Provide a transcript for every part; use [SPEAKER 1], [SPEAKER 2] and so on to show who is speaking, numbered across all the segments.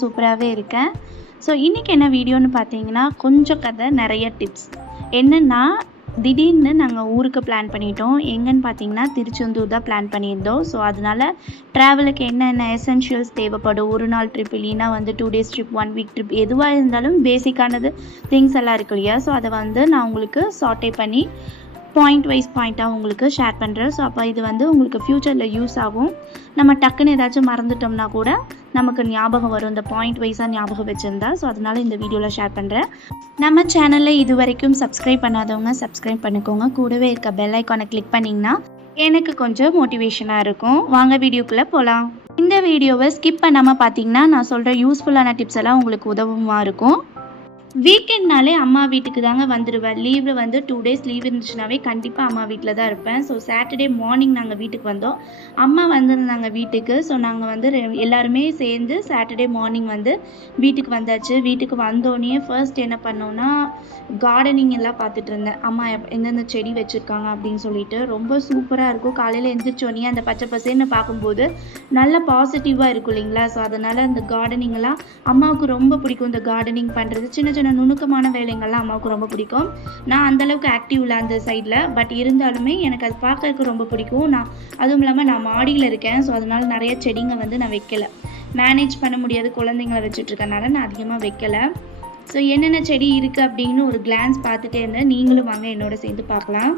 [SPEAKER 1] சூப்பராகவே இருக்கேன். ஸோ இன்றைக்கி என்ன வீடியோன்னு பார்த்தீங்கன்னா கொஞ்சம் கதை நிறைய டிப்ஸ் என்னென்னா திடீர்னு நாங்கள் ஊருக்கு பிளான் பண்ணிட்டோம். எங்கன்னு பார்த்தீங்கன்னா திருச்செந்தூர் தான் பிளான் பண்ணியிருந்தோம். ஸோ அதனால ட்ராவலுக்கு என்னென்ன எசென்ஷியல்ஸ் தேவைப்படும்? ஒரு நாள் ட்ரிப் இல்லைன்னா வந்து two days trip one week trip எதுவாக இருந்தாலும் பேசிக்கானது திங்ஸ் எல்லாம் இருக்கு இல்லையா? ஸோ அதை வந்து நான் உங்களுக்கு சார்ட்டே பண்ணி பாயிண்ட் வைஸ் பாயிண்ட்டாக உங்களுக்கு ஷேர் பண்ணுறேன் ஸோ அப்போ இது வந்து உங்களுக்கு ஃப்யூச்சரில் யூஸ் ஆகும். நம்ம டக்குன்னு ஏதாச்சும் மறந்துட்டோம்னா கூட நமக்கு ஞாபகம் வரும். இந்த பாயிண்ட் வைஸாக ஞாபகம் வச்சுருந்தா. ஸோ அதனால் இந்த வீடியோவில் ஷேர் பண்ணுறேன் நம்ம சேனலில் இது வரைக்கும் சப்ஸ்கிரைப் பண்ணாதவங்க சப்ஸ்கிரைப் பண்ணிக்கோங்க. கூடவே இருக்க பெல் ஐக்கானை கிளிக் பண்ணிங்கன்னா எனக்கு கொஞ்சம் மோட்டிவேஷனாக இருக்கும். வாங்க வீடியோக்குள்ளே போகலாம் இந்த வீடியோவை ஸ்கிப் பண்ணாமல் பார்த்தீங்கன்னா நான் சொல்கிற யூஸ்ஃபுல்லான டிப்ஸ் எல்லாம் உங்களுக்கு உதவுமா இருக்கும். வீக்கெண்ட்னாலே அம்மா வீட்டுக்கு தாங்க வந்துடுவேன் லீவில் வந்து டூ டேஸ் லீவ் இருந்துச்சுனாவே கண்டிப்பாக அம்மா வீட்டில் தான் இருப்பேன். ஸோ சாட்டர்டே மார்னிங் நாங்கள் வீட்டுக்கு வந்தோம். அம்மா வந்திருந்தாங்க வீட்டுக்கு. ஸோ நாங்கள் வந்து எல்லாருமே சேர்ந்து சாட்டர்டே மார்னிங் வந்து வீட்டுக்கு வந்தாச்சு. வீட்டுக்கு வந்தோடனே ஃபர்ஸ்ட் என்ன பண்ணோன்னா கார்டனிங் எல்லாம் பார்த்துட்டு இருந்தேன். அம்மா எப்- எந்தெந்த செடி வச்சுருக்காங்க அப்படின்னு சொல்லிட்டு. ரொம்ப சூப்பராக இருக்கும். காலையில் எழுந்திரிச்சோடனே அந்த பச்சை பசேன்னு பார்க்கும்போது நல்ல பாசிட்டிவாக இருக்கும் இல்லைங்களா? ஸோ அதனால் அந்த கார்டனிங்லாம் அம்மாவுக்கு ரொம்ப பிடிக்கும். இந்த கார்டனிங் பண்ணுறது சின்ன சின்ன நுணுக்கமான வேலைங்கள்லாம் அம்மாவுக்கு ரொம்ப பிடிக்கும். நான் அந்தளவுக்கு ஆக்டிவ் இல்லை அந்த சைடில் பட் இருந்தாலுமே எனக்கு அது பார்க்கறதுக்கு ரொம்ப பிடிக்கும். நான் அதுவும் இல்லாமல் நான் மாடியில் இருக்கேன் ஸோ அதனால் நிறைய செடிங்க வந்து நான் வைக்கல. மேனேஜ் பண்ண முடியாது குழந்தைங்கள வச்சுட்ருக்கனால நான் அதிகமாக வைக்கல. ஸோ என்னென்ன செடி இருக்குது அப்படின்னு ஒரு கிளான்ஸ் பார்த்துட்டே இருந்தேன். நீங்களும் வாங்க என்னோட சேர்ந்து பார்க்கலாம்.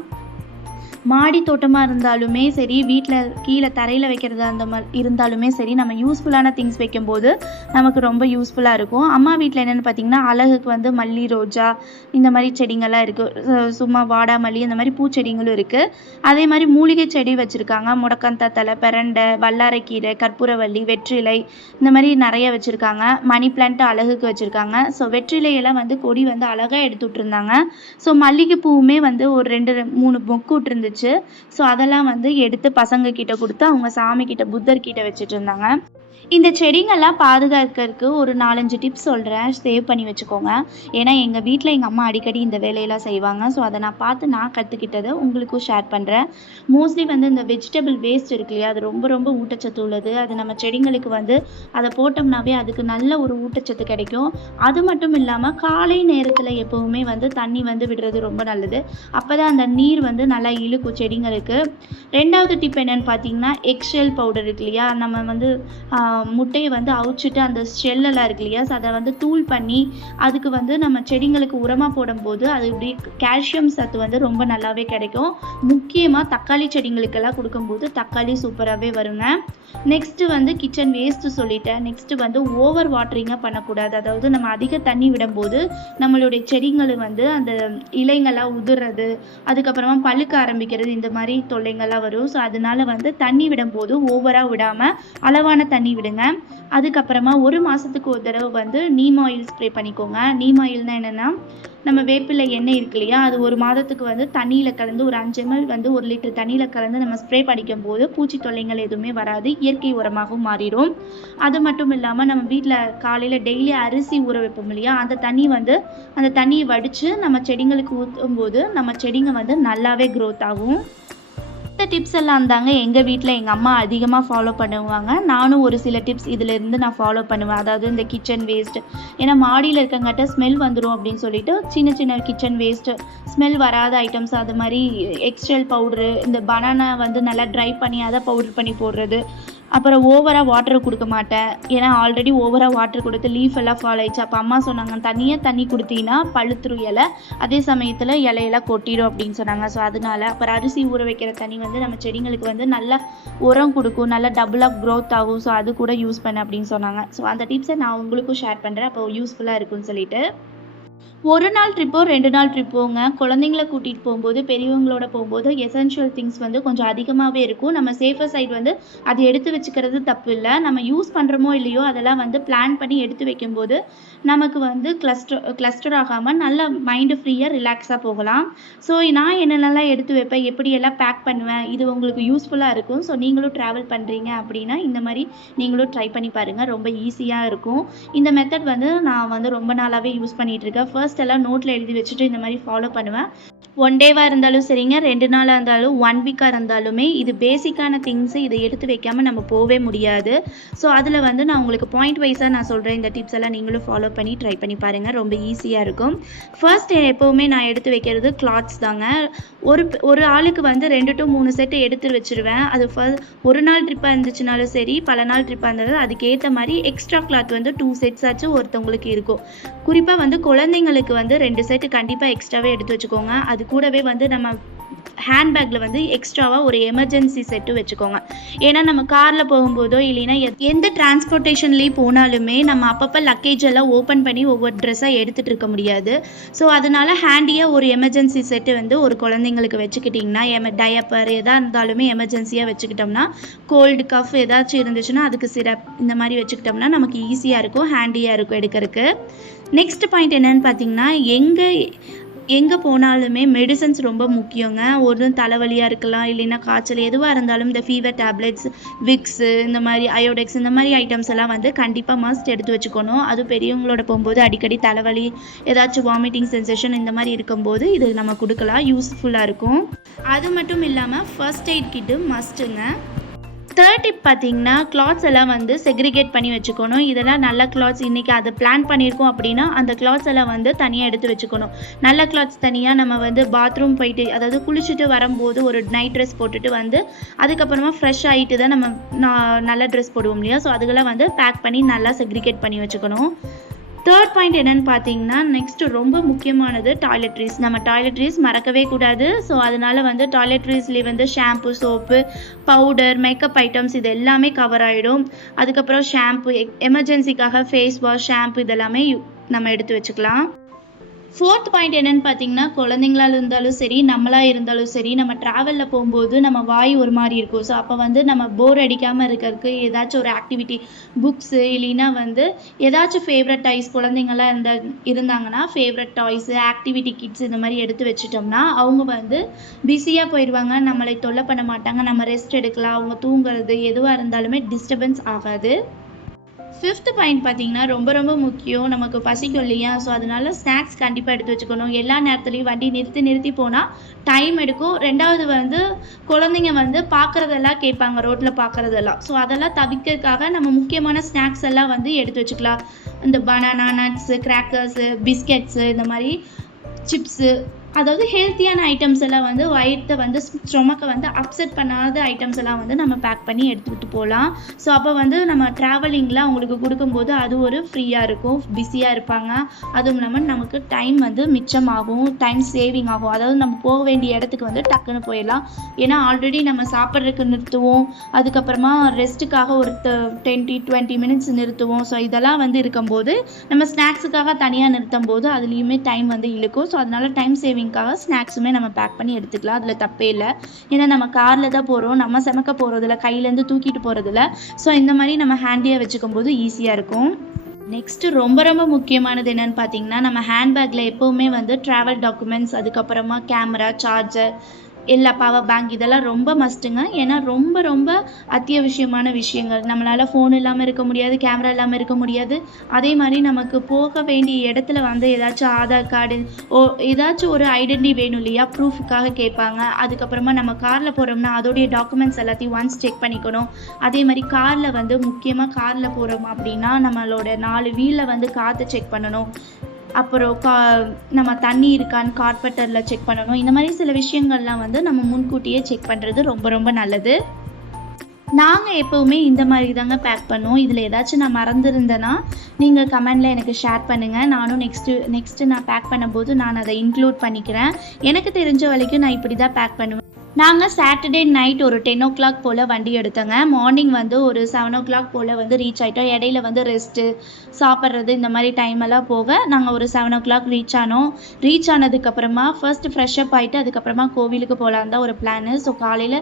[SPEAKER 1] மாடி தோட்டமாக இருந்தாலுமே சரி வீட்டில் கீழே தரையில் வைக்கிறதா அந்த மாதிரி இருந்தாலுமே சரி நம்ம யூஸ்ஃபுல்லான திங்ஸ் வைக்கும்போது நமக்கு ரொம்ப யூஸ்ஃபுல்லாக இருக்கும். அம்மா வீட்டில் என்னென்னு பார்த்தீங்கன்னா அழகுக்கு வந்து மல்லி ரோஜா இந்த மாதிரி செடிங்கள்லாம் இருக்குது சும்மா வாடாமல்லி இந்த மாதிரி பூச்செடிங்களும் இருக்குது அதே மாதிரி மூலிகை செடி வச்சுருக்காங்க. முடக்கந்தா தலை பிரண்டை வல்லாரைக்கீரை கற்பூரவள்ளி வெற்றிலை இந்த மாதிரி நிறைய வச்சுருக்காங்க. மணி பிளான்ட் அழகுக்கு வச்சுருக்காங்க. ஸோ வெற்றிலையெல்லாம் வந்து கொடி வந்து அழகாக எடுத்து விட்ருந்தாங்க ஸோ மல்லிகை பூவுமே வந்து ஒரு ரெண்டு மூணு மொக்கு விட்டுருந்துச்சு. ஸோ அதெல்லாம் வந்து எடுத்து பசங்க கிட்ட கொடுத்து அவங்க சாமி கிட்ட புத்தர் கிட்ட வச்சுட்டு இருந்தாங்க. இந்த செடிங்கள்லாம் பாதுகாக்கிறதுக்கு ஒரு நாலஞ்சு டிப்ஸ் சொல்கிறேன் சேவ் பண்ணி வச்சுக்கோங்க. ஏன்னா எங்கள் வீட்டில் எங்கள் அம்மா அடிக்கடி இந்த வேலையெல்லாம் செய்வாங்க. ஸோ அதை நான் பார்த்து நான் கற்றுக்கிட்டதை உங்களுக்கும் ஷேர் பண்ணுறேன் மோஸ்ட்லி வந்து இந்த வெஜிடபிள் வேஸ்ட் இருக்கு இல்லையா? அது ரொம்ப ரொம்ப ஊட்டச்சத்து உள்ளது. அது நம்ம செடிங்களுக்கு வந்து அதை போட்டோம்னாவே அதுக்கு நல்ல ஒரு ஊட்டச்சத்து கிடைக்கும். அது மட்டும் இல்லாமல் காலை நேரத்தில் எப்போவுமே வந்து தண்ணி வந்து விடுறது ரொம்ப நல்லது. அப்போ தான் அந்த நீர் வந்து நல்லா இழுக்கும் செடிங்களுக்கு. ரெண்டாவது டிப் என்னன்னு பார்த்தீங்கன்னா எக்ஷெல் பவுடர் இருக்கு இல்லையா? நம்ம வந்து முட்டையை வந்து அவிச்சிட்டு அந்த ஷெல்லெல்லாம் இருக்கு இல்லையா? அதை வந்து தூள் பண்ணி அதுக்கு வந்து நம்ம செடிங்களுக்கு உரமாக போடும்போது அது இப்படி கால்சியம் சத்து வந்து ரொம்ப நல்லாவே கிடைக்கும். முக்கியமாக தக்காளி செடிங்களுக்கெல்லாம் கொடுக்கும்போது தக்காளி சூப்பராகவே வருங்க. நெக்ஸ்ட்டு வந்து கிச்சன் வேஸ்ட்டு சொல்லிட்டேன். நெக்ஸ்ட்டு வந்து ஓவர் வாட்டரிங்காக பண்ணக்கூடாது. அதாவது நம்ம அதிக தண்ணி விடும்போது நம்மளுடைய செடிங்கள் வந்து அந்த இலைங்கள்லாம் உதிர்றது அதுக்கப்புறமா பழுக்க ஆரம்பிக்கிறது இந்த மாதிரி தொல்லைங்கள்லாம் வரும். ஸோ அதனால வந்து தண்ணி விடும்போது ஓவராக விடாமல் அளவான தண்ணி விடுங்க. அதுக்கப்புறமா ஒரு மாதத்துக்கு ஒரு தடவை வந்து நீம் ஆயில் ஸ்ப்ரே பண்ணிக்கோங்க. நீம் ஆயில்னா என்னென்னா நம்ம வேப்பிலை எண்ணெய் இருக்கு இல்லையா அது ஒரு மாதத்துக்கு வந்து தண்ணியில் கலந்து ஒரு அஞ்சு எம்எல் வந்து ஒரு லிட்டர் தண்ணியில் கலந்து நம்ம ஸ்ப்ரே படிக்கும் போது பூச்சி தொல்லைகள் எதுவுமே வராது இயற்கை உரமாகவும் மாறிடும். அது மட்டும் இல்லாமல் நம்ம வீட்டில் காலையில் டெய்லி அரிசி ஊற வைப்போம் இல்லையா அந்த தண்ணி வந்து அந்த தண்ணியை வடித்து நம்ம செடிங்களுக்கு ஊற்றும் போது நம்ம செடிங்க வந்து நல்லாவே க்ரோத் ஆகும். இந்த டிப்ஸ் எல்லாம் தாங்க எங்கள் வீட்டில் எங்கள் அம்மா அதிகமாக ஃபாலோ பண்ணுவாங்க. நானும் ஒரு சில டிப்ஸ் இதிலேருந்து நான் ஃபாலோ பண்ணுவேன். அதாவது இந்த கிச்சன் வேஸ்ட் ஏன்னா மாடியில் இருக்கங்காட்ட ஸ்மெல் வந்துடும் அப்படின்னு சொல்லிட்டு சின்ன சின்ன கிச்சன் வேஸ்ட்டு ஸ்மெல் வராத ஐட்டம்ஸ் அது மாதிரி எக்ஸ்ட்ரல் பவுட்ரு இந்த பனானா வந்து நல்லா ட்ரை பண்ணி அதை பவுடர் பண்ணி போடுறது அப்புறம் ஓவராக வாட்டர் கொடுக்க மாட்டேன். ஏன்னா ஆல்ரெடி ஓவராக வாட்டர் கொடுத்து லீஃப் எல்லாம் ஃபால் ஆயிடுச்சு. அப்போ அம்மா சொன்னாங்க தனியாக தண்ணி கொடுத்தீங்கன்னா பழுத்துரும் இலை. அதே சமயத்தில் இலையெல்லாம் கொட்டிடும் அப்படின்னு சொன்னாங்க. ஸோ அதனால அப்புறம் அரிசி ஊற வைக்கிற தண்ணி வந்து நம்ம செடிங்களுக்கு வந்து நல்ல உரம் கொடுக்கும். நல்ல டபுளாக க்ரோத் ஆகும். ஸோ அது கூட யூஸ் பண்ண அப்படின்னு சொன்னாங்க. ஸோ அந்த டிப்ஸை நான் உங்களுக்கும் ஷேர் பண்ணுறேன் அப்போ யூஸ்ஃபுல்லாக இருக்கும்னு சொல்லிட்டு. ஒரு நாள் ட்ரிப்போ ரெண்டு நாள் ட்ரிப்போங்க குழந்தைங்கள கூட்டிகிட்டு போகும்போது பெரியவங்களோட போகும்போது எசென்ஷியல் திங்ஸ் வந்து கொஞ்சம் அதிகமாகவே இருக்கும். நம்ம சேஃபர் சைடு வந்து அது எடுத்து வச்சுக்கிறது தப்பு இல்லை. நம்ம யூஸ் பண்ணுறோமோ இல்லையோ அதெல்லாம் வந்து பிளான் பண்ணி எடுத்து வைக்கும்போது நமக்கு வந்து கிளஸ்டர் கிளஸ்டர் ஆகாமல் நல்ல மைண்டு ஃப்ரீயாக ரிலாக்ஸாக போகலாம். ஸோ நான் என்னென்னலாம் எடுத்து வைப்பேன் எப்படியெல்லாம் பேக் பண்ணுவேன் இது உங்களுக்கு யூஸ்ஃபுல்லாக இருக்கும். ஸோ நீங்களும் ட்ராவல் பண்ணுறீங்க அப்படின்னா இந்த மாதிரி நீங்களும் ட்ரை பண்ணி பாருங்கள் ரொம்ப ஈஸியாக இருக்கும். இந்த மெத்தட் வந்து நான் வந்து ரொம்ப நாளாகவே யூஸ் பண்ணிகிட்டு இருக்கேன். ஃபர்ஸ்ட் எல்லாம் நோட்டில் எழுதி வச்சுட்டு இந்த மாதிரி ஃபாலோ பண்ணுவேன். ஒன் டேவாக இருந்தாலும் சரிங்க ரெண்டு நாளாக இருந்தாலும் ஒன் வீக்காக இருந்தாலுமே இது பேசிக்கான திங்ஸு இதை எடுத்து வைக்காமல் நம்ம போகவே முடியாது. ஸோ அதில் வந்து நான் உங்களுக்கு பாயிண்ட் வைஸாக நான் சொல்கிறேன் இந்த டிப்ஸ் எல்லாம் நீங்களும் ஃபாலோ பண்ணி ட்ரை பண்ணி பாருங்கள் ரொம்ப ஈஸியாக இருக்கும். ஃபர்ஸ்ட் எப்போவுமே நான் எடுத்து வைக்கிறது கிளாத்ஸ் தாங்க. ஒரு ஒரு ஆளுக்கு வந்து ரெண்டு டு மூணு செட்டு எடுத்து வச்சிருவேன். அது ஃபர்ஸ்ட் ஒரு நாள் ட்ரிப்பாக இருந்துச்சுனாலும் சரி பல நாள் ட்ரிப்பாக இருந்தாலும் அதுக்கேற்ற மாதிரி எக்ஸ்ட்ரா கிளாத் வந்து டூ செட்ஸ் ஆச்சும் ஒருத்தவங்களுக்கு இருக்கும். குறிப்பாக வந்து குழந்தைங்களுக்கு வந்து ரெண்டு செட்டு கண்டிப்பாக எக்ஸ்ட்ராவே எடுத்து வச்சுக்கோங்க. அது அது கூடவே வந்து நம்ம ஹேண்ட்பேக்கில் வந்து எக்ஸ்ட்ராவாக ஒரு எமர்ஜென்சி செட்டு வச்சுக்கோங்க. ஏன்னா நம்ம காரில் போகும்போதோ இல்லைன்னா எத்- எந்த டிரான்ஸ்போர்ட்டேஷன்லேயும் போனாலுமே நம்ம அப்பப்போ லக்கேஜ் எல்லாம் ஓப்பன் பண்ணி ஒவ்வொரு ட்ரெஸ்ஸாக எடுத்துகிட்டு இருக்க முடியாது. ஸோ அதனால ஹேண்டியாக ஒரு எமர்ஜென்சி செட்டு வந்து ஒரு குழந்தைங்களுக்கு வச்சுக்கிட்டிங்கன்னா எம டயப்பர் எதாக இருந்தாலுமே எமர்ஜென்சியாக வச்சுக்கிட்டோம்னா கோல்டு கஃப் ஏதாச்சும் இருந்துச்சுன்னா அதுக்கு சிரப் இந்த மாதிரி வச்சுக்கிட்டோம்னா நமக்கு ஈஸியாக இருக்கும் ஹேண்டியாக இருக்கும் எடுக்கிறதுக்கு. நெக்ஸ்ட் பாயிண்ட் என்னன்னு பார்த்தீங்கன்னா எங்கே எங்கே போனாலுமே மெடிசன்ஸ் ரொம்ப முக்கியங்க. ஒரு தலைவலியாக இருக்கலாம் இல்லைன்னா காய்ச்சல் எதுவாக இருந்தாலும் இந்த ஃபீவர் டேப்லெட்ஸ் விக்ஸு இந்த மாதிரி அயோடெக்ஸ் இந்த மாதிரி ஐட்டம்ஸ் எல்லாம் வந்து கண்டிப்பாக மஸ்ட் எடுத்து வச்சுக்கணும். அதுவும் பெரியவங்களோட போகும்போது அடிக்கடி தலைவலி ஏதாச்சும் வாமிட்டிங் சென்சேஷன் இந்த மாதிரி இருக்கும்போது இது நம்ம கொடுக்கலாம். யூஸ்ஃபுல்லாக இருக்கும். அது மட்டும் இல்லாமல் ஃபர்ஸ்ட் எய்ட் கிட்டு மஸ்ட்டுங்க தேர்ட் டிப் பார்த்தீங்கன்னா கிளாத்ஸ் எல்லாம் வந்து செக்ரிகேட் பண்ணி வச்சுக்கணும். இதெல்லாம் நல்ல கிளாத்ஸ் இன்றைக்கி அதை பிளான் பண்ணியிருக்கோம் அப்படின்னா அந்த கிளாத்ஸ் எல்லாம் வந்து தனியாக எடுத்து வச்சுக்கணும். நல்ல கிளாத்ஸ் தனியாக நம்ம வந்து பாத்ரூம் போயிட்டு அதாவது குளிச்சுட்டு வரும்போது ஒரு நைட் ட்ரெஸ் போட்டுட்டு வந்து அதுக்கப்புறமா ஃப்ரெஷ் ஆகிட்டு தான் நம்ம நல்ல ட்ரெஸ் போடுவோம் இல்லையா? ஸோ அதுக்கெல்லாம் வந்து பேக் பண்ணி நல்லா செக்ரிகேட் பண்ணி வச்சுக்கணும். தேர்ட் பாயிண்ட் என்னன்னு பார்த்தீங்கன்னா நெக்ஸ்ட் ரொம்ப முக்கியமானது டாய்லெட்ரிஸ் நம்ம டாய்லெட்ரிஸ் மறக்கவே கூடாது. ஸோ அதனால வந்து டாய்லெட்ரிஸ்லேயே வந்து shampoo soap powder makeup items இது எல்லாமே கவர் ஆகிடும் அதுக்கப்புறம் ஷாம்பு எமர்ஜென்சிக்காக ஃபேஸ் வாஷ் ஷாம்பு இதெல்லாமே நம்ம எடுத்து வச்சுக்கலாம். ஃபோர்த் பாயிண்ட் என்னன்னு பார்த்தீங்கன்னா குழந்தைங்களா இருந்தாலும் சரி நம்மளா இருந்தாலும் சரி நம்ம ட்ராவலில் போகும்போது நம்ம வாய் ஒரு மாதிரி இருக்கும். ஸோ அப்போ வந்து நம்ம போர் அடிக்காமல் இருக்கிறதுக்கு ஏதாச்சும் ஒரு ஆக்டிவிட்டி புக்ஸு இல்லைன்னா வந்து ஏதாச்சும் ஃபேவரட் டாய்ஸ் குழந்தைங்களாம் இருந்த இருந்தாங்கன்னா ஃபேவரட் டாய்ஸு ஆக்டிவிட்டி கிட்ஸ் இந்த மாதிரி எடுத்து வச்சுட்டோம்னா அவங்க வந்து பிஸியாக போயிடுவாங்க. நம்மளை தொல்லை பண்ண மாட்டாங்க. நம்ம ரெஸ்ட் எடுக்கலாம். அவங்க தூங்குறது எதுவாக இருந்தாலுமே டிஸ்டர்பன்ஸ் ஆகாது. ஃபிஃப்த் பாயிண்ட் பார்த்தீங்கன்னா ரொம்ப ரொம்ப முக்கியம். நமக்கு பசிக்கும் இல்லையா? ஸோ அதனால ஸ்நாக்ஸ் கண்டிப்பாக எடுத்து வச்சுக்கணும். எல்லா நேரத்துலையும் வண்டி நிறுத்தி நிறுத்தி போனால் டைம் எடுக்கும். ரெண்டாவது வந்து குழந்தைங்க வந்து பார்க்குறதெல்லாம் கேட்பாங்க ரோட்டில் பார்க்குறதெல்லாம். ஸோ அதெல்லாம் தவிர்க்கிறதுக்காக நம்ம முக்கியமான ஸ்நாக்ஸ் எல்லாம் வந்து எடுத்து வச்சுக்கலாம். இந்த பனானா நட்ஸு கிராக்கர்ஸு பிஸ்கெட்ஸு இந்த மாதிரி சிப்ஸு அதாவது ஹெல்த்தியான ஐட்டம்ஸ் எல்லாம் வந்து வயிற்றை வந்து ஸ்டொமக்கை வந்து அப்செட் பண்ணாத ஐட்டம்ஸ் எல்லாம் வந்து நம்ம பேக் பண்ணி எடுத்துக்கிட்டு போகலாம் ஸோ அப்போ வந்து நம்ம ட்ராவலிங்கில் அவங்களுக்கு கொடுக்கும்போது அது ஒரு ஃப்ரீயாக இருக்கும். பிஸியாக இருப்பாங்க. அதுவும் இல்லாமல் நமக்கு டைம் வந்து மிச்சமாகும். டைம் சேவிங் ஆகும். அதாவது நம்ம போக வேண்டிய இடத்துக்கு வந்து டக்குன்னு போயிடலாம். ஏன்னா ஆல்ரெடி நம்ம சாப்பிட்றதுக்கு நிறுத்துவோம். அதுக்கப்புறமா ரெஸ்ட்டுக்காக ஒரு டுவெண்ட்டி டுவெண்ட்டி மினிட்ஸ் நிறுத்துவோம். ஸோ இதெல்லாம் வந்து இருக்கும்போது நம்ம ஸ்நாக்ஸுக்காக தனியாக நிறுத்தும் போது அதுலேயுமே டைம் வந்து இழுக்கும். ஸோ அதனால் டைம் சேவிங்காக ஸ்நாக்ஸுமே நம்ம பேக் பண்ணி எடுத்துக்கலாம். அதில் தப்பே இல்லை. ஏன்னா நம்ம காரில் தான் போகிறோம் நம்ம சமைக்க போகிறதில்ல கையிலேருந்து தூக்கிட்டு போகிறதில்ல ஸோ இந்த மாதிரி நம்ம ஹேண்டியாக வச்சுக்கும் போது ஈஸியாக இருக்கும். நெக்ஸ்ட்டு ரொம்ப ரொம்ப முக்கியமானது என்னென்னு பார்த்தீங்கன்னா நம்ம ஹேண்ட்பேக்கில் எப்போவுமே வந்து ட்ராவல் டாக்குமெண்ட்ஸ் அதுக்கப்புறமா கேமரா சார்ஜர் இல்லை பவர் பேங்க் இதெல்லாம் ரொம்ப மஸ்ட்டுங்க ஏன்னா ரொம்ப ரொம்ப அத்தியாவசியமான விஷயங்கள். நம்மளால் ஃபோன் இல்லாமல் இருக்க முடியாது கேமரா இல்லாமல் இருக்க முடியாது. அதே மாதிரி நமக்கு போக வேண்டிய இடத்துல வந்து ஏதாச்சும் ஆதார் கார்டு ஓ ஏதாச்சும் ஒரு ஐடென்டி வேணும் இல்லையா? ப்ரூஃபுக்காக கேட்பாங்க. அதுக்கப்புறமா நம்ம காரில் போகிறோம்னா அதோடைய டாக்குமெண்ட்ஸ் எல்லாத்தையும் ஒன்ஸ் செக் பண்ணிக்கணும். அதே மாதிரி காரில் வந்து முக்கியமாக காரில் போகிறோம் அப்படின்னா நம்மளோட நாலு வீலில் வந்து காற்று செக் பண்ணணும். அப்புறம் கா நம்ம தண்ணி இருக்கான்னு கார்பெட்டரில் செக் பண்ணணும். இந்த மாதிரி சில விஷயங்கள்லாம் வந்து நம்ம முன்கூட்டியே செக் பண்ணுறது ரொம்ப ரொம்ப நல்லது. நாங்கள் எப்போவுமே இந்த மாதிரி தாங்க பேக் பண்ணுவோம். இதில் ஏதாச்சும் நான் மறந்துருந்தேன்னா நீங்கள் கமெண்டில் எனக்கு ஷேர் பண்ணுங்கள் நானும் நெக்ஸ்ட்டு நெக்ஸ்ட்டு நான் பேக் பண்ணும்போது நான் அதை இன்க்ளூட் பண்ணிக்கிறேன். எனக்கு தெரிஞ்ச வரைக்கும் நான் இப்படி தான் பேக் பண்ணுவேன். நாங்கள் சாட்டர்டே நைட் ஒரு டென் ஓ கிளாக் போல் வண்டி எடுத்தோங்க. மார்னிங் வந்து ஒரு செவன் ஓ கிளாக் போல் வந்து ரீச் ஆகிட்டோம் இடையில வந்து ரெஸ்ட்டு சாப்பிட்றது இந்த மாதிரி டைம் எல்லாம் போக நாங்கள் ஒரு செவன் ஓ கிளாக் ரீச் ஆனோம் ரீச் ஆனதுக்கப்புறமா ஃபர்ஸ்ட் ஃப்ரெஷ்அப் ஆகிட்டு அதுக்கப்புறமா கோவிலுக்கு போகலான் தான் ஒரு பிளானு ஸோ காலையில்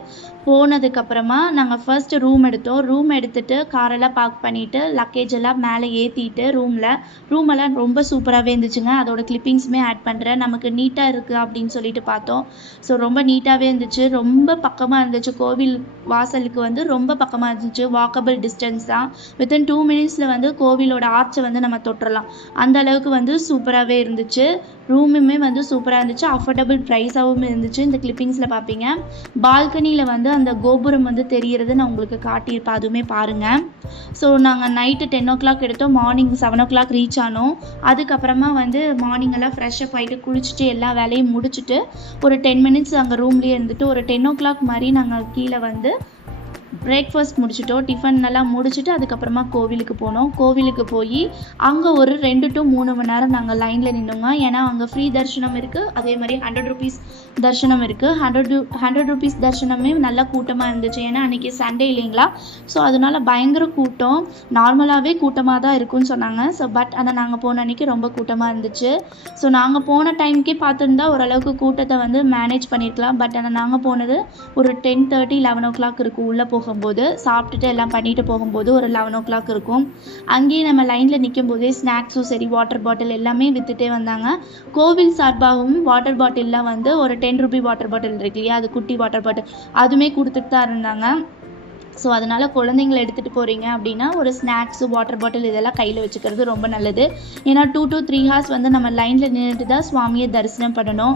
[SPEAKER 1] போனதுக்கப்புறமா நாங்கள் ஃபர்ஸ்ட் ரூம் எடுத்தோம். ரூம் எடுத்துட்டு காரெல்லாம் பார்க் பண்ணிவிட்டு லக்கேஜ் எல்லாம் மேலே ஏற்றிட்டு ரூமில் ரூம் எல்லாம் ரொம்ப சூப்பராகவே இருந்துச்சுங்க. அதோட கிளிப்பிங்ஸுமே ஆட் பண்ணுறேன் நமக்கு நீட்டாக இருக்குது அப்படின்னு சொல்லிட்டு பார்த்தோம். ஸோ ரொம்ப நீட்டாகவே இருந்துச்சு. இருந்துச்சு. ரொம்ப பக்கமாக இருந்துச்சு. கோவில் வாசலுக்கு வந்து ரொம்ப பக்கமாக இருந்துச்சு. வாக்கபிள் டிஸ்டன்ஸ் தான். வித்தின் டூ மினிட்ஸில் வந்து கோவிலோட ஆர்ச்சை வந்து நம்ம தொட்டுறலாம். அந்த அளவுக்கு வந்து சூப்பராகவே இருந்துச்சு. ரூமுமே வந்து சூப்பராக இருந்துச்சு. அஃபோர்டபுள் ப்ரைஸாகவும் இருந்துச்சு. இந்த கிளிப்பிங்ஸில் பார்ப்பீங்க பால்கனியில் வந்து அந்த கோபுரம் வந்து தெரிகிறது நான் உங்களுக்கு காட்டியிருப்பேன். அதுவுமே பாருங்கள் ஸோ நாங்கள் நைட்டு டென் ஓ கிளாக் எடுத்தோம். Morning seven o'clock reach ஆனோம். அதுக்கப்புறமா வந்து மார்னிங் எல்லாம் ஃப்ரெஷ்ஷப் ஆகிட்டு குளிச்சுட்டு எல்லா வேலையும் முடிச்சுட்டு ஒரு டென் மினிட்ஸ் அங்கே ரூம்லேயே இருந்துட்டு ஒரு டென் ஓ கிளாக் மாதிரி நாங்கள் கீழே வந்து பிரேக்ஃபாஸ்ட் முடிச்சுட்டோம் டிஃபன் எல்லாம் முடிச்சுட்டு அதுக்கப்புறமா கோவிலுக்கு போனோம். கோவிலுக்கு போய் அங்கே ஒரு ரெண்டு டு மூணு மணி நேரம் நாங்கள் லைனில் நின்றோங்க ஏன்னா அங்கே ஃப்ரீ தரிசனம் இருக்குது அதே மாதிரி ஹண்ட்ரட் ருபீஸ் தரிசனம் இருக்குது ஹண்ட்ரட் ஹண்ட்ரட் ருபீஸ் தரிசனமே நல்லா கூட்டமாக இருந்துச்சு. ஏன்னா அன்றைக்கி சண்டே இல்லைங்களா? ஸோ அதனால் பயங்கர கூட்டம். நார்மலாகவே கூட்டமாக தான் இருக்கும்னு சொன்னாங்க. ஸோ பட் ஆனால் நாங்கள் போன அன்றைக்கி ரொம்ப கூட்டமாக இருந்துச்சு. ஸோ நாங்கள் போன டைம்க்கே பார்த்துருந்தா ஓரளவுக்கு கூட்டத்தை வந்து மேனேஜ் பண்ணியிருக்கலாம் பட் ஆனால் நாங்கள் போனது ஒரு ten thirty eleven o'clock இருக்கும் உள்ளே போகும் போகும்போது சாப்பிட்டுட்டு எல்லாம் பண்ணிட்டு போகும்போது ஒரு லெவன் ஓ கிளாக் இருக்கும். அங்கேயே நம்ம லைனில் நிற்கும் போதே ஸ்நாக்ஸும் சரி வாட்டர் பாட்டில் எல்லாமே விற்றுட்டே வந்தாங்க. கோவில் சார்பாகவும் வாட்டர் பாட்டில்லாம் வந்து ஒரு டென் ருபி வாட்டர் பாட்டில் இருக்கு இல்லையா? அது குட்டி வாட்டர் பாட்டில் அதுவுமே கொடுத்துட்டு தான் இருந்தாங்க. ஸோ அதனால் குழந்தைங்கள எடுத்துகிட்டு போகிறீங்க அப்படின்னா ஒரு ஸ்நாக்ஸு வாட்டர் பாட்டில் இதெல்லாம் கையில் வச்சுக்கிறது ரொம்ப நல்லது. ஏன்னா டூ டு த்ரீ ஹார்ஸ் வந்து நம்ம லைனில் நின்றுட்டு தான் சுவாமியை தரிசனம் பண்ணணும்.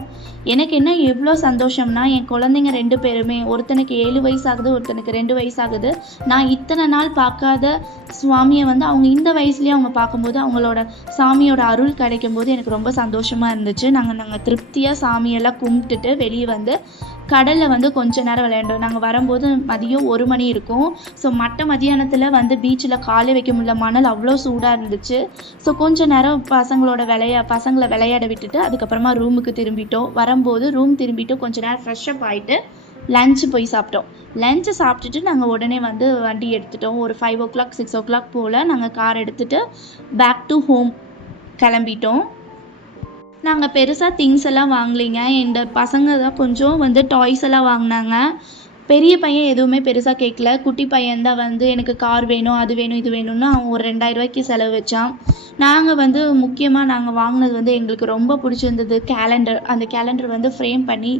[SPEAKER 1] எனக்கு என்ன எவ்வளோ சந்தோஷம்னா என் குழந்தைங்க ரெண்டு பேருமே ஒருத்தனுக்கு ஏழு வயசு ஆகுது ஒருத்தனுக்கு ரெண்டு வயசு ஆகுது நான் இத்தனை நாள் பார்க்காத சுவாமியை வந்து அவங்க இந்த வயசுலேயே அவங்க பார்க்கும்போது அவங்களோட சாமியோட அருள் கிடைக்கும் போது எனக்கு ரொம்ப சந்தோஷமாக இருந்துச்சு. நாங்கள் நாங்கள் திருப்தியாக சாமியெல்லாம் கும்பிட்டுட்டு வெளியே வந்து கடலில் வந்து கொஞ்ச நேரம் விளையாண்டோம். நாங்கள் வரும்போது மதியம் ஒரு மணி இருக்கும். ஸோ மற்ற மதியானத்தில் வந்து பீச்சில் காலை வைக்க முடியல. மணல் அவ்வளோ சூடாக இருந்துச்சு. ஸோ கொஞ்ச நேரம் பசங்களோட விளையா பசங்களை விளையாட விட்டுட்டு அதுக்கப்புறமா ரூமுக்கு திரும்பிட்டோம். வரும்போது ரூம் திரும்பிட்டு கொஞ்ச நேரம் ஃப்ரெஷ்அப் ஆகிட்டு லஞ்சு போய் சாப்பிட்டோம். லஞ்சை சாப்பிட்டுட்டு நாங்கள் உடனே வந்து வண்டி எடுத்துட்டோம். ஒரு five o'clock six o'clock போல் நாங்கள் கார் எடுத்துகிட்டு பேக் டு ஹோம் கிளம்பிட்டோம். நாங்கள் பெருசாக திங்ஸ் எல்லாம் வாங்கலைங்க. இந்த பசங்க தான் கொஞ்சம் வந்து டாய்ஸ் எல்லாம் வாங்கினாங்க. பெரிய பையன் எதுவுமே பெருசாக கேட்கல. குட்டி பையன் தான் வந்து எனக்கு கார் வேணும் அது வேணும் இது வேணும்னு அவன் ஒரு ரெண்டாயிரம் ரூபாய்க்கு செலவு வச்சான். நாங்கள் வந்து முக்கியமாக நாங்கள் வாங்கினது வந்து எங்களுக்கு ரொம்ப பிடிச்சிருந்தது கேலண்டர் அந்த கேலண்டர் வந்து ஃப்ரேம் பண்ணி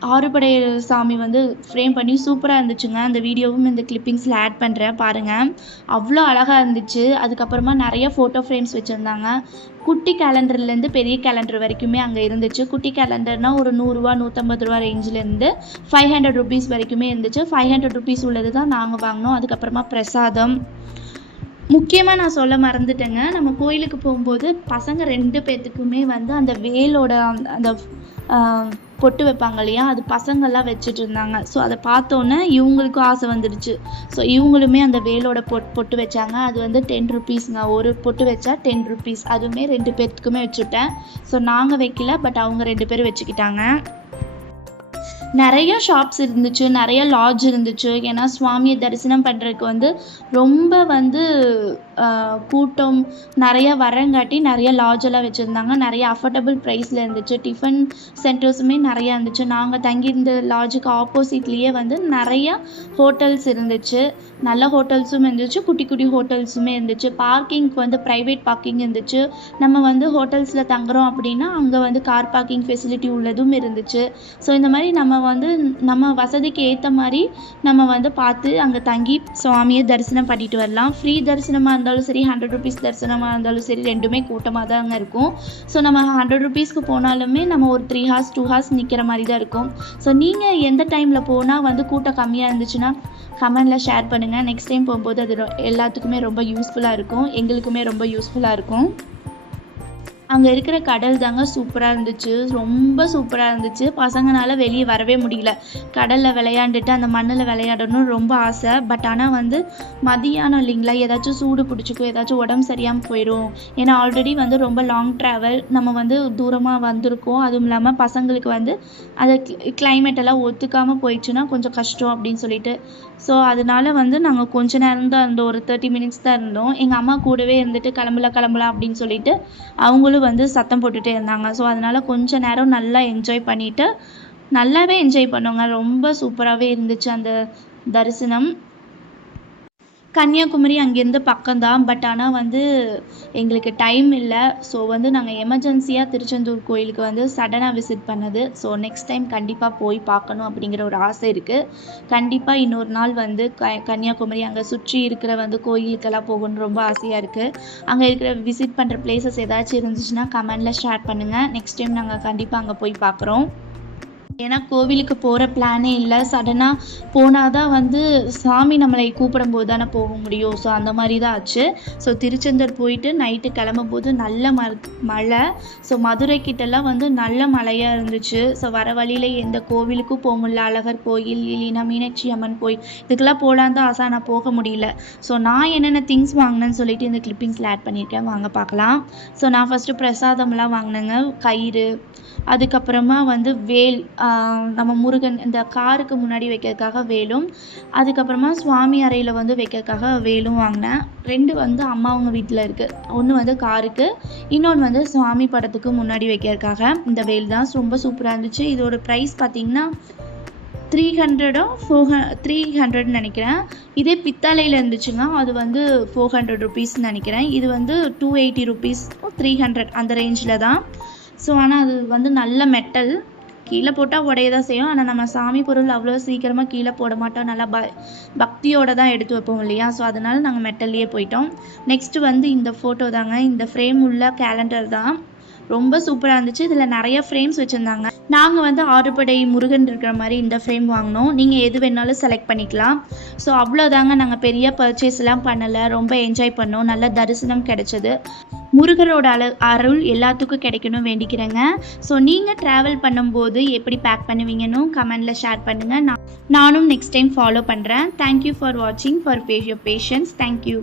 [SPEAKER 1] ஆறுபடை சாமி வந்து ஃப்ரேம் பண்ணி சூப்பராக இருந்துச்சுங்க. அந்த வீடியோவும் இந்த கிளிப்பிங்ஸில் ஆட் பண்ணுறேன் பாருங்கள் அவ்வளோ அழகாக இருந்துச்சு. அதுக்கப்புறமா நிறைய ஃபோட்டோ ஃப்ரேம்ஸ் வச்சுருந்தாங்க. குட்டி கேலண்டர்லேருந்து பெரிய கேலண்டர் வரைக்குமே அங்கே இருந்துச்சு. குட்டி கேலண்டர்னால் ஒரு நூறுரூவா நூற்றம்பது ரூபா ரேஞ்சிலேருந்து ஃபைவ் ஹண்ட்ரட் ருபீஸ் வரைக்குமே இருந்துச்சு. ஃபைவ் ஹண்ட்ரட் ருபீஸ் உள்ளது தான் நாங்கள் வாங்கினோம். அதுக்கப்புறமா பிரசாதம். முக்கியமாக நான் சொல்ல மறந்துட்டேங்க. நம்ம கோயிலுக்கு போகும்போது பசங்க ரெண்டு பேர்த்துக்குமே வந்து அந்த வேலோட அந்த- அந்த பொட்டு வைப்பாங்க இல்லையா? அது பசங்கள்லாம் வச்சுட்டு இருந்தாங்க. ஸோ அதை பார்த்தோன்னே இவங்களுக்கும் ஆசை வந்துடுச்சு. ஸோ இவங்களுமே அந்த வேலோட பொட் பொட்டு வச்சாங்க. அது வந்து டென் ருபீஸ்ங்க ஒரு பொட்டு வச்சா டென் ருபீஸ் அதுவுமே ரெண்டு பேர்த்துக்குமே வச்சுட்டேன். ஸோ நாங்கள் வைக்கல பட் அவங்க ரெண்டு பேரும் வச்சுக்கிட்டாங்க. நிறைய ஷாப்ஸ் இருந்துச்சு. நிறைய லாட்ஜ் இருந்துச்சு. ஏன்னா சுவாமியை தரிசனம் பண்ணுறதுக்கு வந்து ரொம்ப வந்து கூட்டம் நிறைய வரங்காட்டி நிறைய லாட்ஜ் எல்லாம் வச்சுருந்தாங்க. நிறைய அஃபோர்டபுள் ப்ரைஸில் இருந்துச்சு. டிஃபன் சென்டர்ஸுமே நிறையா இருந்துச்சு. நாங்கள் தங்கியிருந்த லாட்ஜுக்கு ஆப்போசிட்லேயே வந்து நிறைய ஹோட்டல்ஸ் இருந்துச்சு. நல்ல ஹோட்டல்ஸும் இருந்துச்சு. குட்டி குட்டி ஹோட்டல்ஸுமே இருந்துச்சு. பார்க்கிங்க்கு வந்து ப்ரைவேட் பார்க்கிங் இருந்துச்சு. நம்ம வந்து ஹோட்டல்ஸில் தங்குறோம் அப்படின்னா அங்கே வந்து கார் பார்க்கிங் ஃபெசிலிட்டி உள்ளதும் இருந்துச்சு. ஸோ இந்த மாதிரி நம்ம வந்து நம்ம வசதிக்கு ஏற்ற மாதிரி நம்ம வந்து பார்த்து அங்கே தங்கி சுவாமியை தரிசனம் பண்ணிட்டு வரலாம். ஃப்ரீ தரிசனமாக இருந்தாலும் சரி ஹண்ட்ரட் ருபீஸ் தரிசனமாக இருந்தாலும் சரி ரெண்டுமே கூட்டமாக தாங்க இருக்கும். ஸோ நம்ம ஹண்ட்ரட் ருபீஸ்க்கு போனாலுமே நம்ம ஒரு த்ரீ ஹார்ஸ் டூ ஹார்ஸ் நிற்கிற மாதிரி தான் இருக்கும். ஸோ நீங்கள் எந்த டைமில் போனால் வந்து கூட்டம் கம்மியாக இருந்துச்சுன்னா கமெண்டில் ஷேர் பண்ணுங்கள் நெக்ஸ்ட் டைம் போகும்போது அது எல்லாத்துக்குமே ரொம்ப யூஸ்ஃபுல்லாக இருக்கும். எங்களுக்குமே ரொம்ப யூஸ்ஃபுல்லாக இருக்கும். அங்கே இருக்கிற கடல் தாங்க சூப்பராக இருந்துச்சு. ரொம்ப சூப்பராக இருந்துச்சு. பசங்கனால வெளியே வரவே முடியல. கடலில் விளையாண்டுட்டு அந்த மண்ணில் விளையாடணும்னு ரொம்ப ஆசை. பட் ஆனால் வந்து மதியானம் இல்லைங்களா? ஏதாச்சும் சூடு பிடிச்சிக்கும் ஏதாச்சும் உடம்பு சரியாமல் போயிடும். ஏன்னா ஆல்ரெடி வந்து ரொம்ப லாங் ட்ராவல் நம்ம வந்து தூரமாக வந்திருக்கோம். அதுவும் இல்லாமல் பசங்களுக்கு வந்து அந்த கிளைமேட் எல்லாம் ஒத்துக்காமல் போயிடுச்சுன்னா கொஞ்சம் கஷ்டம் அப்படின்னு சொல்லிட்டு. ஸோ அதனால வந்து நாங்கள் கொஞ்ச நேரம் தான் இருந்தோம். ஒரு தேர்ட்டி மினிட்ஸ் தான் இருந்தோம். எங்கள் அம்மா கூடவே இருந்துட்டு கிளம்பல கிளம்பலாம் அப்படின்னு சொல்லிட்டு அவங்களும் வந்து சத்தம் போட்டுகிட்டே இருந்தாங்க. ஸோ அதனால் கொஞ்ச நேரம் நல்லா என்ஜாய் பண்ணிவிட்டு நல்லாவே என்ஜாய் பண்ணோங்க. ரொம்ப சூப்பராகவே இருந்துச்சு அந்த தரிசனம். கன்னியாகுமரி அங்கேருந்து பக்கம்தான். பட் ஆனால் வந்து எங்களுக்கு டைம் இல்லை. ஸோ வந்து நாங்கள் எமர்ஜென்சியாக திருச்செந்தூர் கோயிலுக்கு வந்து சடனாக விசிட் பண்ணது. ஸோ நெக்ஸ்ட் டைம் கண்டிப்பாக போய் பார்க்கணும் அப்படிங்கிற ஒரு ஆசை இருக்குது கண்டிப்பாக இன்னொரு நாள் வந்து க கன்னியாகுமரி அங்கே சுற்றி இருக்கிற வந்து கோயிலுக்கெல்லாம் போகணும்னு ரொம்ப ஆசையாக இருக்குது அங்கே இருக்கிற விசிட் பண்ணுற பிளேசஸ் ஏதாச்சும் இருந்துச்சுன்னா கமெண்டில் ஷேர் பண்ணுங்கள் நெக்ஸ்ட் டைம் நாங்கள் கண்டிப்பாக அங்கே போய் பார்க்குறோம். ஏன்னா கோவிலுக்கு போகிற பிளானே இல்லை. சடனாக போனால் தான் வந்து சாமி நம்மளை கூப்பிடும்போது தானே போக முடியும். ஸோ அந்த மாதிரி தான் ஆச்சு. ஸோ திருச்செந்தூர் போயிட்டு நைட்டு கிளம்பும் போது நல்ல ம மழை. ஸோ மதுரை கிட்டலாம் வந்து நல்ல மழையாக இருந்துச்சு. ஸோ வர வழியில் எந்த கோவிலுக்கும் போக முடியல. அழகர் கோயில் இல்லைன்னா மீனாட்சி அம்மன் கோயில் இதுக்கெல்லாம் போகலான் தான் ஆசை. ஆனால் போக முடியல. ஸோ நான் என்னென்ன திங்ஸ் வாங்கினேன்னு சொல்லிட்டு இந்த கிளிப்பிங்ஸில் ஆட் பண்ணியிருக்கேன். வாங்க பார்க்கலாம். ஸோ நான் ஃபஸ்ட்டு பிரசாதம்லாம் வாங்கினேங்க. கயிறு. அதுக்கப்புறமா வந்து வேல் நம்ம முருகன் இந்த காருக்கு முன்னாடி வைக்கிறதுக்காக வேலும் அதுக்கப்புறமா சுவாமி அறையில் வந்து வைக்கிறதுக்காக வேலும் வாங்கினேன். ரெண்டு வந்து அம்மா அவங்க வீட்டில் இருக்குது ஒன்று வந்து காருக்கு இன்னொன்று வந்து சுவாமி படத்துக்கு முன்னாடி வைக்கிறதுக்காக. இந்த வேல் தான் ரொம்ப சூப்பராக இருந்துச்சு. இதோட ப்ரைஸ் பார்த்திங்கன்னா த்ரீ ஹண்ட்ரடோ ஃபோர் ஹ த்ரீ ஹண்ட்ரட்னு நினைக்கிறேன். இதே பித்தளையில் இருந்துச்சுங்க அது வந்து ஃபோர் ஹண்ட்ரட் ருபீஸ்னு நினைக்கிறேன். இது வந்து two eighty rupees three hundred அந்த ரேஞ்சில் தான். ஸோ ஆனால் அது வந்து நல்ல மெட்டல் கீழே போட்டால் உடைய தான் செய்யும். ஆனால் நம்ம சாமி பொருள் அவ்வளோ சீக்கிரமாக கீழே போட மாட்டோம். நல்லா ப பக்தியோடு தான் எடுத்து வைப்போம் இல்லையா? ஸோ அதனால் நாங்கள் மெட்டல்லையே போயிட்டோம். நெக்ஸ்ட்டு வந்து இந்த ஃபோட்டோ தாங்க. இந்த ஃப்ரேம் உள்ள கேலண்டர் தான். ரொம்ப சூப்பராக இருந்துச்சு. இதில் நிறைய ஃப்ரேம்ஸ் வச்சுருந்தாங்க. நாங்கள் வந்து ஆறுபடை முருகன் இருக்கிற மாதிரி இந்த ஃப்ரேம் வாங்கினோம். நீங்கள் எது வேணாலும் செலக்ட் பண்ணிக்கலாம். ஸோ அவ்வளோதாங்க நாங்கள் பெரிய பர்ச்சேஸ்லாம் பண்ணலை. ரொம்ப என்ஜாய் பண்ணோம். நல்ல தரிசனம் கிடைச்சது. முருகரோட அல அருள் எல்லாத்துக்கும் கிடைக்கணும் வேண்டிக்கிறேங்க. ஸோ நீங்கள் ட்ராவல் பண்ணும்போது எப்படி பேக் பண்ணுவீங்கன்னு கமெண்டில் ஷேர் பண்ணுங்கள் நான் நானும் நெக்ஸ்ட் டைம் ஃபாலோ பண்ணுறேன் தேங்க்யூ ஃபார் வாட்சிங் for pash your patience thank you